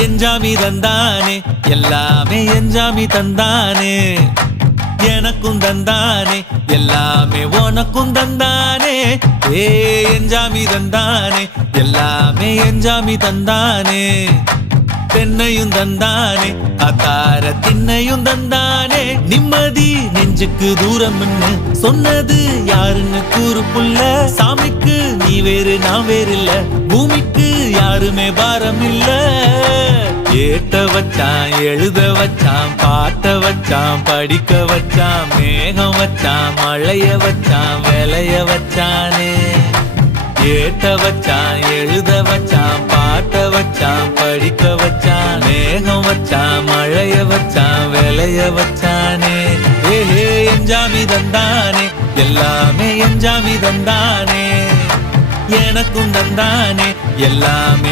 எஞ்சாமி தந்தானே எல்லாமே எஞ்சாமி தந்தானே எனக்கும் தந்தானே எல்லாமே உனக்கும் தந்தானே ஏ எஞ்சாமி தந்தானே எல்லாமே எஞ்சாமி தந்தானே தென்னையும் தந்தானே அத்தார திண்ணையும் தந்தானே நிம்மதி நெஞ்சுக்கு தூரம்னு சொன்னது யாருன்னு கூறு புள்ள சாமிக்கு நீ வேறு நான் வேறு இல்ல பூமிக்கு யாருமே பாரம் இல்ல ஏட்ட வச்சான் எழுத வச்சான் பாட்ட வச்சான் படிக்க வச்சான் மேகம் வச்சான் மழைய வச்சான் விளைய வச்சானே ஏட்ட வச்சான் எழுத வச்சான் பாட்ட வச்சான் படிக்க வச்சான் மேகம் வச்சான் மழைய வச்சான் விளைய வச்சானே ஏஹே எஞ்சாமி தந்தானே எல்லாமே எஞ்சாமி தந்தானே எனக்கும் தந்தானே எல்லாமே